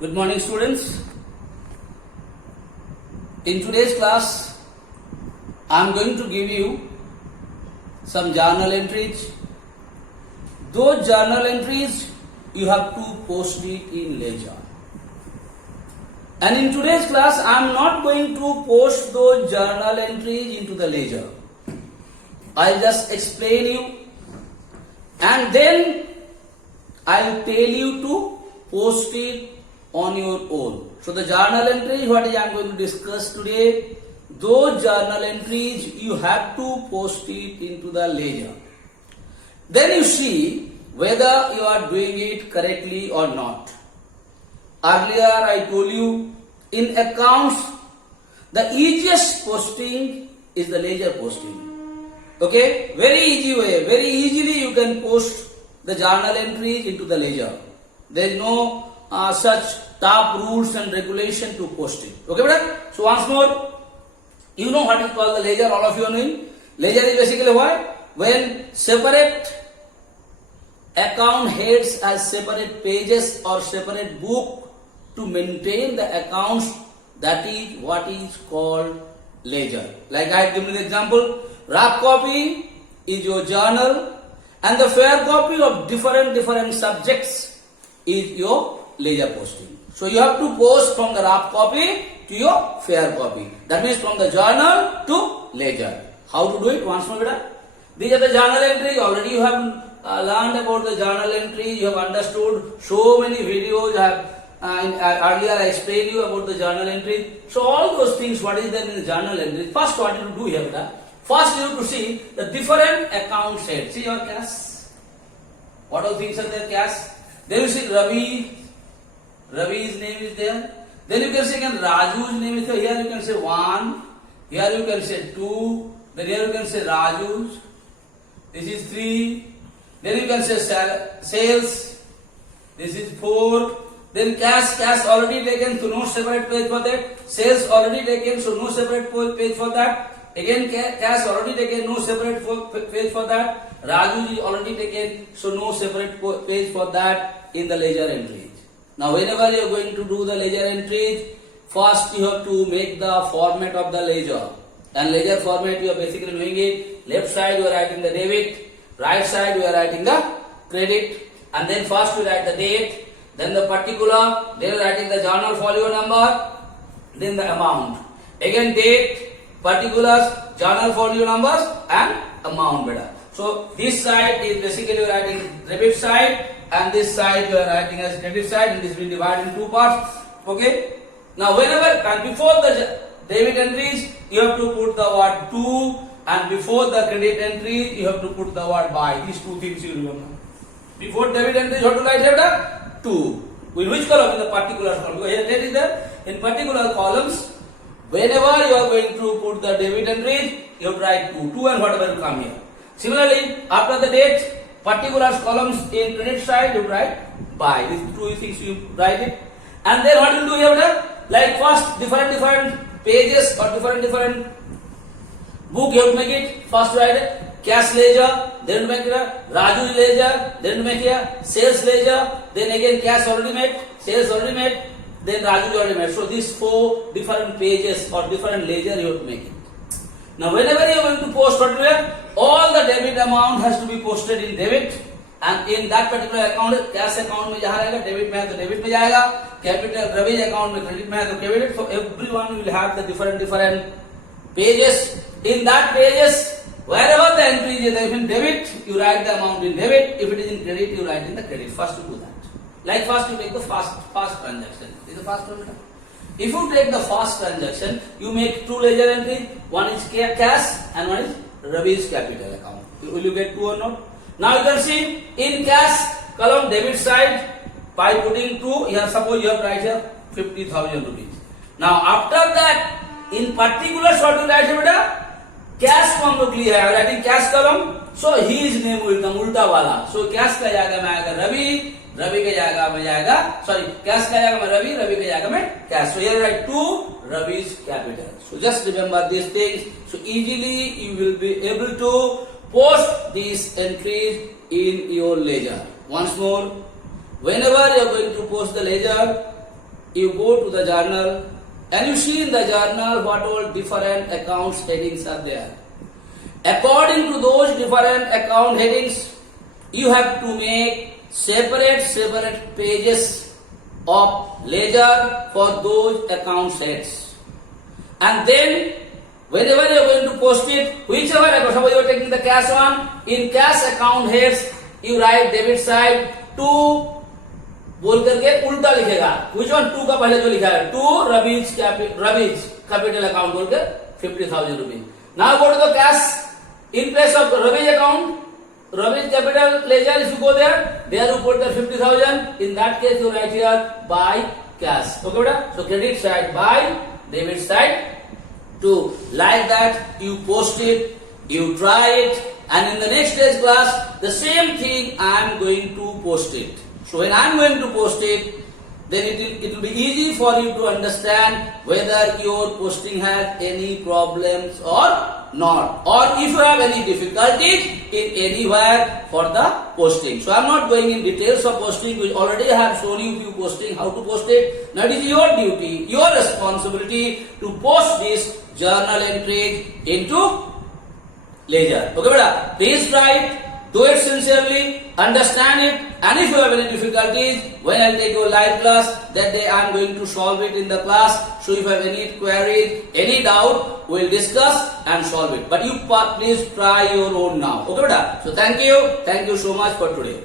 Good morning, students. In today's class, I am going to give you some journal entries. Those journal entries you have to post it in ledger. And in today's class, I am not going to post those journal entries into the ledger. I'll just explain you, and then I'll tell you to post it on your own. So the journal entries, what I am going to discuss today, those journal entries you have to post it into the ledger. Then you see whether you are doing it correctly or not. Earlier I told you, in accounts the easiest posting is the ledger posting. Okay, very easy way, very easily you can post the journal entries into the ledger. There is no such top rules and regulation to post it. Okay, brother? So once more, you know what is called the ledger, all of you are knowing. Ledger is basically what? When separate account heads as separate pages or separate book to maintain the accounts, that is what is called ledger. Like I have given an example, rough copy is your journal and the fair copy of different subjects is your ledger posting. So you have to post from the rough copy to your fair copy. That means from the journal to ledger. How to do it? Once more, beta. These are the journal entries. Already you have learned about the journal entry. You have understood so many videos. Earlier I explained you about the journal entry. So all those things, what is there in the journal entry? First, what you do here, beta? First, you have to see the different account sets. See your cash. What all things are there? Cash. Then you see Ravi. Ravi's name is there. Then you can say again Raju's name is there. Here you can say 1. Here you can say 2. Then here you can say Raju's. This is 3. Then you can say sales. This is 4. Then cash already taken, so no separate page for that. Sales already taken, so no separate page for that. Again cash already taken, no separate page for that. Raju is already taken, so no separate page for that in the ledger entries. Now whenever you are going to do the ledger entries, first you have to make the format of the ledger. And ledger format you are basically doing it. Left side you are writing the debit, right side you are writing the credit. And then first you write the date, then the particular, then writing the journal folio number, then the amount. Again date, particulars, journal folio numbers and amount, beta. So this side is basically writing debit side and this side you are writing as credit side, and this will be divided in two parts. Okay. Now whenever and before the debit entries you have to put the word to, and before the credit entry you have to put the word by. These two things you remember. Before debit entry you have to write here to. In which column? In the particular column. Because here it is there. In particular columns, whenever you are going to put the debit entries, you have to write to and whatever will come here. Similarly, after the date, particulars columns in credit side, you write by. These two things you write it. And then what you do here? Like first different pages or different book you have to make it. First write it. Cash ledger, then make it Raju ledger, then make it sales ledger, then again cash already made, sales already made, then Raju already made. So these 4 different pages or different ledger you have to make it. Now whenever you are going to post particular, all the debit amount has to be posted in debit, and in that particular account, cash account में जहाँ रहेगा debit में है तो debit में जाएगा, capital Ravi's account में credit में है तो credit. So everyone will have the different pages. In that pages, wherever the entry is, if in debit, you write the amount in debit. If it is in credit, you write in the credit. First you do that. Like first you take the fast transaction. Is the fast transaction? If you take the fast transaction, you make 2 ledger entries. One is cash and one is Ravi's capital account. Will you get 2 or not? Now you can see in cash column debit side, by putting 2, here suppose you have write here 50,000 rupees. Now after that, in particulars what you write here? Cash को हम लोग लिया है, writing cash column, so his name will come उल्टा वाला. So cash का जाएगा में आएगा रवि, रवि के जाएगा में जाएगा सॉरी कैश का जाएगा में रवि, रवि के जाएगा में cash. So here write to Ravi's capital. So just remember these things. So easily you will be able to post these entries in your ledger. Once more, whenever you are going to post the ledger, you go to the journal and you see in the journal what all different accounts headings are there. According to those different account headings, you have to make separate pages of ledger for those account heads. And then whenever you are going to post it, whichever account, suppose you are taking the cash one, in cash account heads, you write debit side to बोल करके उल्टा लिखेगा. Which one? 2 का पहले जो लिखा है 2 Ravi's capital account बोल के 50,000 rupees. Now go to the cash in place of Ravi's account, Ravi's capital ledger. If you go there you put the 50,000. In that case you write here by cash. Okay, beta? So credit side by, debit side to. Like that you post it, you try it, and in the next day's class the same thing I am going to post it. So when I am going to post it, then it will be easy for you to understand whether your posting has any problems or not, or if you have any difficulties in anywhere for the posting. So I am not going in details of posting, which already I have shown you few posting, how to post it. Now it is your duty, your responsibility to post this journal entry into ledger. Okay, beta? Please try it. Do it sincerely, understand it, and if you have any difficulties, when I take your live class, that day I am going to solve it in the class. So if you have any queries, any doubt, we will discuss and solve it. But you please try your own now. Okay, beta? So thank you so much for today.